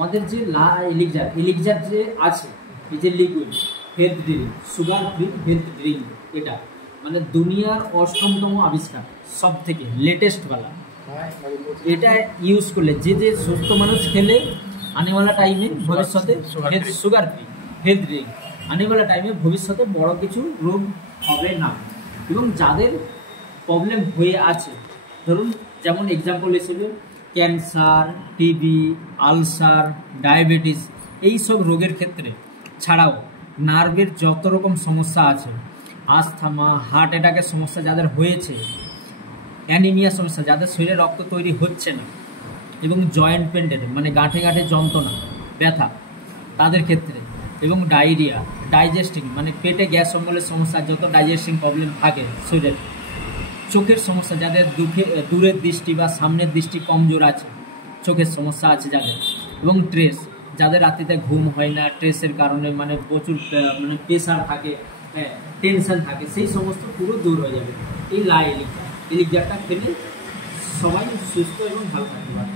আমাদের যে এলিক্সার যে আছে, এই যে liquid health drink, sugar free health drink, এটা মানে দুনিয়ার অষ্টমতম আবিষ্কার, সব থেকে লেটেস্ট वाला। এটা ইউজ করলে যে যে সুস্থ মানুষ খেলে আনেওয়ালা টাইমে ভবিষ্যতে সুগার ফ্রি হেলথ ড্রিঙ্ক, আনেওয়ালা টাইমে ভবিষ্যতে বড় কিছু রোগ হবে না। এবং যাদের প্রবলেম হয়ে আছে, ধরুন যেমন এক্সাম্পল হিসেবে ক্যান্সার, টিবি, আলসার, ডায়াবেটিস, এই সব রোগের ক্ষেত্রে ছাড়াও নার্ভের যত রকম সমস্যা আছে, আस्थমা, হার্ট অ্যাটাকের সমস্যা যাদের হয়েছে, অ্যানিমিয়া সমস্যা, যাদের শরীরে রক্ত তৈরি হচ্ছে না, এবং জয়েন্ট পেনের মানে গাঁঠে গাঁঠে যন্ত্রণা, ব্যথা তাদের ক্ষেত্রে, এবং ডায়রিয়া, ডাইজেস্টিং মানে পেটে গ্যাস অম্বলের সমস্যা, যত ডাইজেস্টিং প্রবলেম থাকে শরীরের, চোখের সমস্যা, যাদের দূরের দৃষ্টি বা সামনের দৃষ্টি কমজোর আছে, চোখের সমস্যা আছে যাদের, এবং ট্রেস, যাদের রাত্রিতে ঘুম হয় না, ট্রেসের কারণে মানে প্রচুর মানে প্রেশার থাকে, হ্যাঁ টেনশন থাকে, সেই সমস্ত পুরো দূর হয়ে যাবে এই এলিক্সারটা খেলে সবাই সুস্থ এবং ভালো থাকতে পারে।